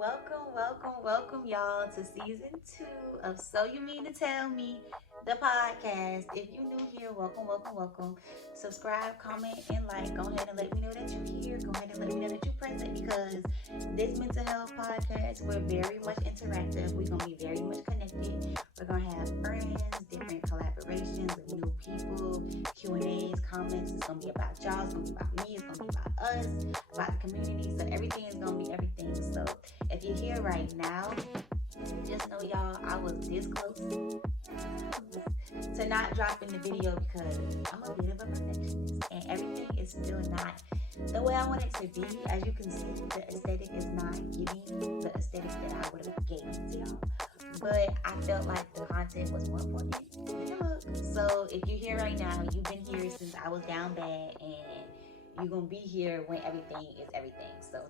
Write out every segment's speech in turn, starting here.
Welcome, y'all, to season 2 of So You Mean to Tell Me, the podcast. If you're new here, welcome. Subscribe, comment, and like. Go ahead and let me know that you're here. Go ahead and let me know that you're present because this mental health podcast, we're very much interactive. We're going to be very much connected. We're going to have friends, different collaborations with new people, Q&As, comments. It's going to be about y'all. It's going to be about me. It's going to be about us, about the community. So everything is going to be everything. So if you're here right now, just know, y'all, I was this close to not dropping the video because I'm a bit of a perfectionist and everything is still not the way I want it to be. As you can see, the aesthetic is not giving the aesthetic that I would have gave to y'all. But I felt like the content was more important than the look. So if you're here right now, you've been here since I was down bad, and you're going to be here when everything is everything. So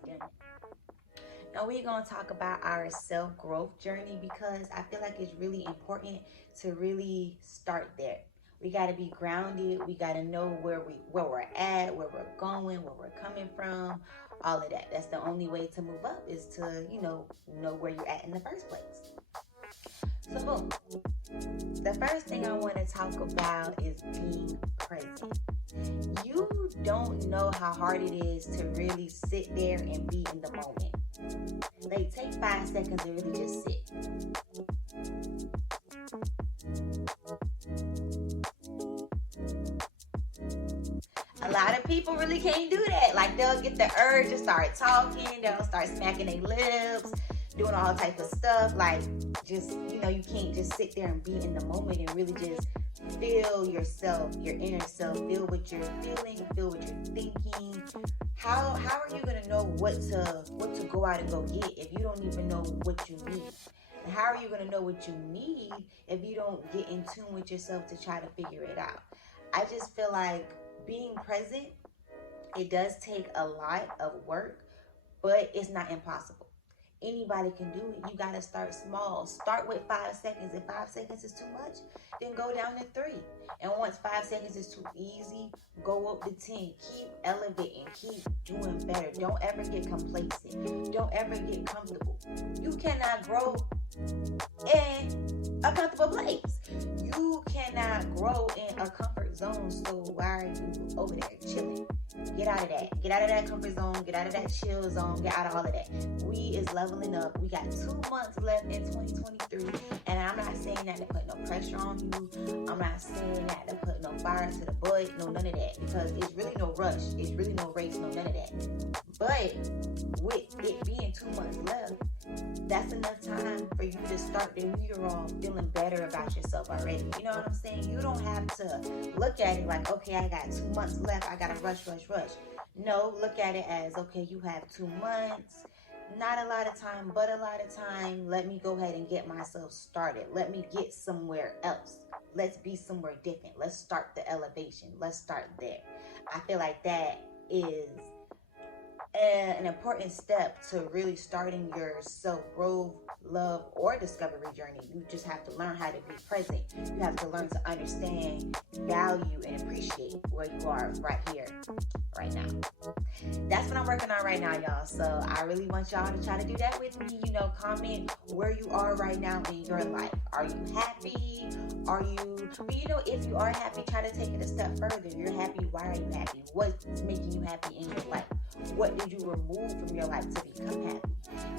now we're going to talk about our self-growth journey because I feel like it's really important to really start there. We got to be grounded. We got to know where we're at, where we're going, where we're coming from, all of that. That's the only way to move up is to, know where you're at in the first place. So boom. The first thing I want to talk about is being present. You don't know how hard it is to really sit there and be in the moment. Like, take 5 seconds and really just sit. A lot of people really can't do that. Like, they'll get the urge to start talking. They'll start smacking their lips, doing all type of stuff. Like, just, you can't just sit there and be in the moment and really just feel yourself, your inner self, feel what you're feeling, feel what you're thinking. How are you gonna know what to go out and go get if you don't even know what you need? And how are you gonna know what you need if you don't get in tune with yourself to try to figure it out? I just feel like being present, it does take a lot of work, but it's not impossible. Anybody can do it. You got to start small. Start with 5 seconds. If 5 seconds is too much, then go down to 3. And once 5 seconds is too easy, go up to 10. Keep elevating. Keep doing better. Don't ever get complacent. Don't ever get comfortable. You cannot grow in a comfortable place. You cannot grow in a comfort zone. So why are you over there chilling? Get out of that. Get out of that comfort zone. Get out of that chill zone. Get out of all of that. We is leveling up. We got 2 months left in 2023. And I'm not saying that to put no pressure on you. I'm not saying that to put no fire to the butt. No, none of that. Because it's really no rush. It's really no race. No, none of that. But with it being 2 months left, that's enough time for you to start the new year off feeling better about yourself already. You know what I'm saying? You don't have to look at it like, okay, I got 2 months left. I got to rush. No, look at it as, okay, you have 2 months. Not a lot of time, but a lot of time. Let me go ahead and get myself started. Let me get somewhere else. Let's be somewhere different. Let's start the elevation. Let's start there. I feel like that is an important step to really starting your self-growth, love, or discovery journey. You just have to learn how to be present. You have to learn to understand, value, and appreciate where you are right here, right now. That's what I'm working on right now, y'all. So I really want y'all to try to do that with me. Comment where you are right now in your life. Are you happy? If you are happy, try to take it a step further. You're happy. Why are you happy? What's making you happy in your life? What did you remove from your life to become happy?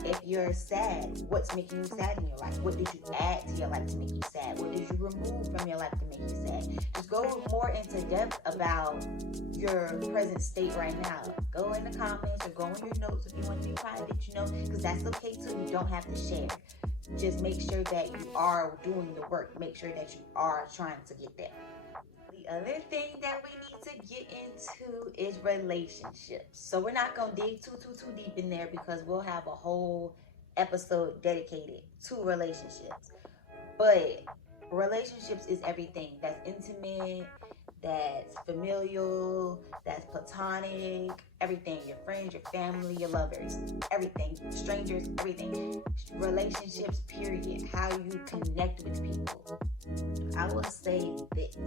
If you're sad, what's making you sad in your life? What did you add to your life to make you sad? What did you remove from your life to make you sad? Just go more into depth about your present state right now. Go in the comments or go in your notes if you want to be private, because that's okay too. You don't have to share. Just make sure that you are doing the work. Make sure that you are trying to get there. The other thing that we need to get into is relationships. So we're not going to dig too deep in there because we'll have a whole episode dedicated to relationships. But relationships is everything. That's intimate, that's familial, that's platonic, everything. Your friends, your family, your lovers, everything. Strangers, everything. Relationships, period. How you connect with people. I will say this.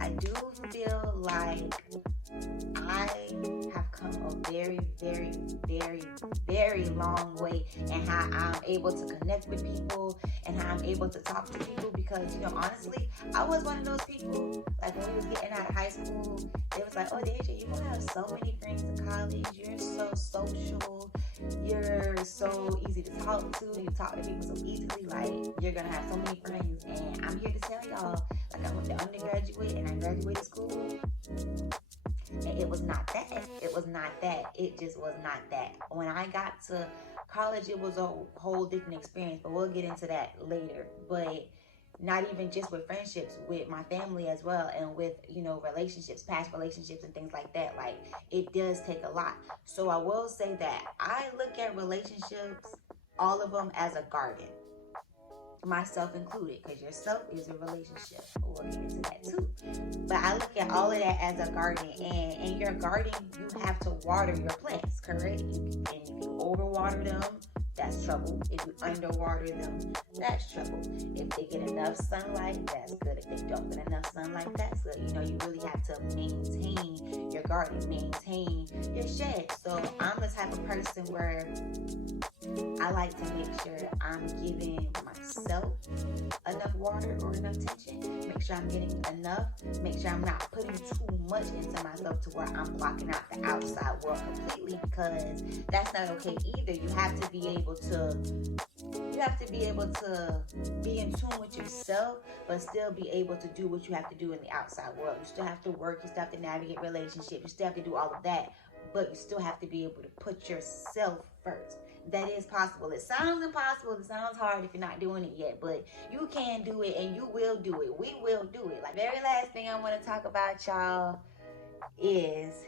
I do feel like I have come a very, very, very, very long way, and how I'm able to connect with people and how I'm able to talk to people. Because, you know, honestly, I was one of those people, like when we was getting out of high school, they was like, oh, Deja, you're going to have so many friends in college. You're so social. You're so easy to talk to. You talk to people so easily. Like, you're going to have so many friends. And I'm here to tell y'all, like, I went to undergraduate and I graduated school. And it was not that. It was not that. It just was not that. When I got to college, it was a whole different experience. But we'll get into that later. But not even just with friendships, with my family as well, and with, you know, relationships, past relationships and things like that. Like, it does take a lot. So I will say that I look at relationships, all of them, as a garden. Myself included, because yourself is a relationship. We'll get into that too. But I look at all of that as a garden, and in your garden, you have to water your plants, correct? And if you overwater them, that's trouble. If you underwater them, that's trouble. If they get enough sunlight, that's good. If they don't get enough sunlight, that's good. You know, you really have to maintain your garden, maintain your shed. So I'm the type of person where I like to make sure I'm giving myself enough water or enough attention. Make sure I'm getting enough. Make sure I'm not putting too much into myself to where I'm blocking out the outside world completely, because that's not okay either. You have to be able to be in tune with yourself, but still be able to do what you have to do in the outside world. You still have to work. You still have to navigate relationships. You still have to do all of that, but you still have to be able to put yourself first. That is possible. It sounds impossible. It sounds hard if you're not doing it yet, but you can do it, and you will do it. We will do it. Like, very last thing I want to talk about, y'all, is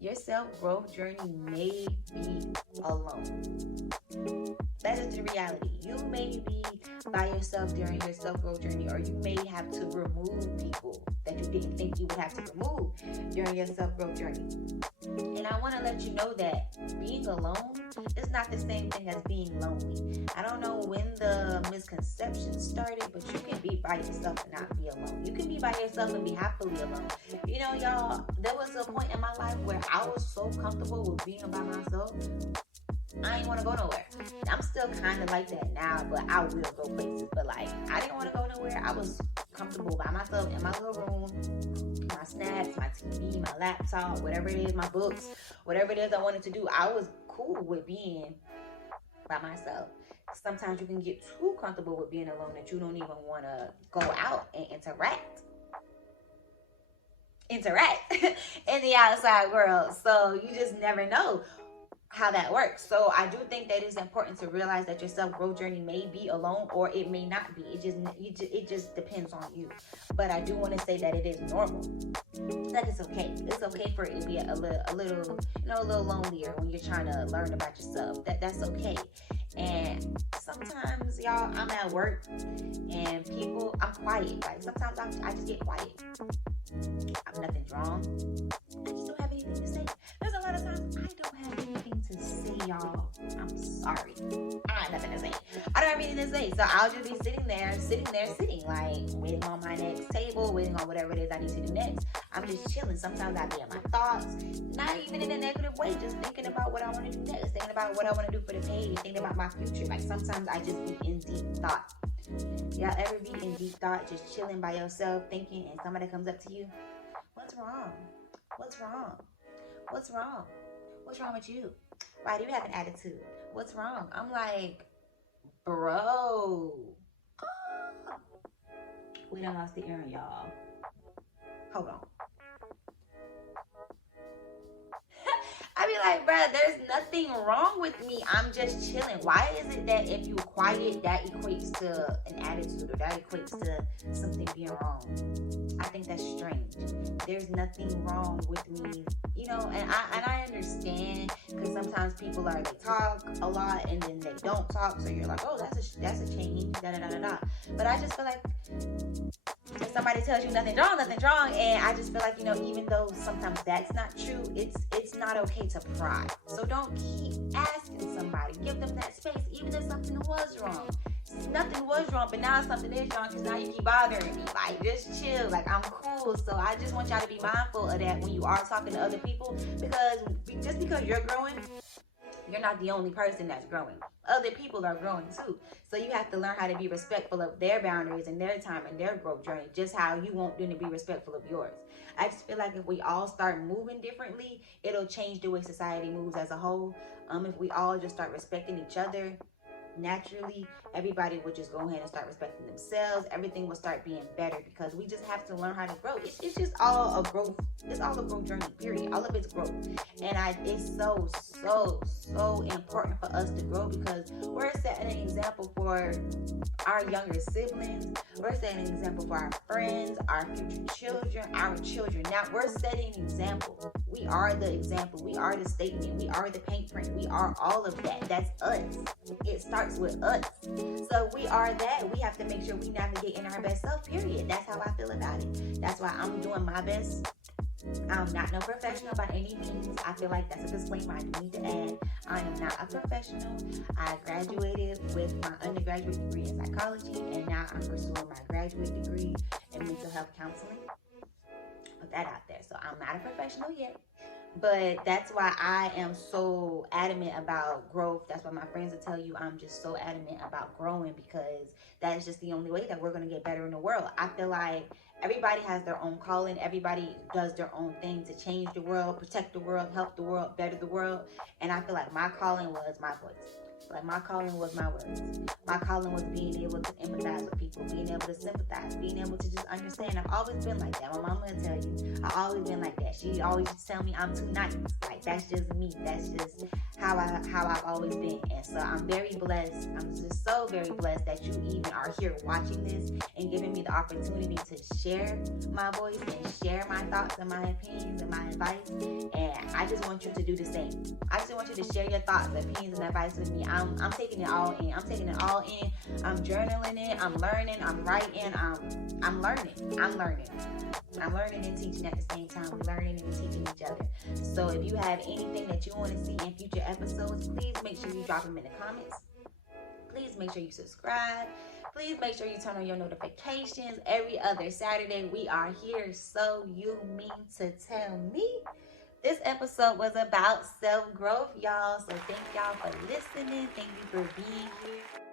your self-growth journey may be alone. That is the reality. You may be by yourself during your self-growth journey, or you may have to remove people that you didn't think you would have to remove during your self-growth journey. And I want to let you know that being alone is not the same thing as being lonely. I don't know when the misconception started, but you can be by yourself and not be alone. You can be by yourself and be happily alone. You know, y'all, there was a point in my life where I was so comfortable with being by myself, I ain't want to go nowhere. I'm still kind of like that now, but I will go places. But like, I didn't want to go nowhere. I was comfortable by myself in my little room, my snacks, my TV, my laptop, whatever it is, my books, whatever it is I wanted to do. I was cool with being by myself. Sometimes you can get too comfortable with being alone that you don't even want to go out and interact in the outside world. So you just never know how that works. So I do think that it's important to realize that your self-growth journey may be alone, or it may not be. It just depends on you. But I do want to say that it is normal. That it's okay. It's okay for it to be a little lonelier when you're trying to learn about yourself. That's okay. And sometimes, y'all, I'm at work and I'm quiet. Like, sometimes I just get quiet. Nothing's wrong. I just don't have anything to say. There's a lot of times I don't have anything to say, y'all. I'm sorry. I have nothing to say. I don't have anything to say. So I'll just be sitting there, like waiting on my next table, waiting on whatever it is I need to do next. I'm just chilling. Sometimes I be in my thoughts, not even in a negative way, just thinking about what I want to do next, thinking about what I want to do for the page, thinking about my future. Like, sometimes I just be in deep thought. Y'all ever be in deep thought, just chilling by yourself, thinking, and somebody comes up to you? What's wrong? What's wrong? What's wrong? What's wrong with you? Why do you have an attitude? What's wrong? I'm like, bro. We done lost the Aaron, y'all. Hold on. I be like, bro, there's nothing wrong with me. I'm just chilling. Why is it that if you quiet, that equates to an attitude, or that equates to something being wrong? I think that's strange. There's nothing wrong with me, you know. And I understand, because sometimes people they talk a lot and then they don't talk. So you're like, oh, that's a change. Da da da da da. But I just feel like, if somebody tells you nothing's wrong, and I just feel like, you know, even though sometimes that's not true, it's not okay to pry. So don't keep asking somebody. Give them that space, even if something was wrong. Nothing was wrong, but now something is wrong, because now you keep bothering me. Like, just chill. Like, I'm cool. So I just want y'all to be mindful of that when you are talking to other people, because just because you're growing You're not the only person that's growing. Other people are growing too. So you have to learn how to be respectful of their boundaries and their time and their growth journey, just how you want them to be respectful of yours. I just feel like if we all start moving differently, it'll change the way society moves as a whole. If we all just start respecting each other, naturally everybody would just go ahead and start respecting themselves. Everything will start being better because we just have to learn how to grow. It's just all a growth. It's all a growth journey, period. All of it's growth. And it's so important for us to grow because we're setting an example for our younger siblings. We're setting an example for our friends, our future children, our children. Now we're setting an example. We are the example. We are the statement. We are the paint print. We are all of that. That's us. It starts with us. So we are that. We have to make sure we navigate in our best self, period. That's how I feel about it. That's why I'm doing my best. I'm not no professional by any means. I feel like that's a disclaimer I do need to add. I am not a professional. I graduated with my undergraduate degree in psychology, and now I'm pursuing my graduate degree in mental health counseling. Put that out there. So I'm not a professional yet. But that's why I am so adamant about growth. That's why my friends will tell you I'm just so adamant about growing, because that is just the only way that we're going to get better in the world. I feel like everybody has their own calling. Everybody does their own thing to change the world, protect the world, help the world, better the world. And I feel like my calling was my voice. Like my calling was my words. My calling was being able to empathize with people, being able to sympathize, being able to just understand. I've always been like that. My mama will tell you, I've always been like that. She always used to tell me I'm too nice. Like that's just me. That's just how I've always been. And so I'm very blessed. I'm just so very blessed that you even are here watching this and giving me the opportunity to share my voice and share my thoughts and my opinions and my advice. And I just want you to do the same. I just want you to share your thoughts, opinions, and advice with me. I'm taking it all in. I'm taking it all in. I'm journaling it. I'm learning. I'm writing. I'm learning. I'm learning. I'm learning and teaching at the same time. We're learning and teaching each other. So if you have anything that you want to see in future episodes, please make sure you drop them in the comments. Please make sure you subscribe. Please make sure you turn on your notifications. Every other Saturday, we are here. So you mean to tell me? This episode was about self-growth, y'all. So thank y'all for listening. Thank you for being here.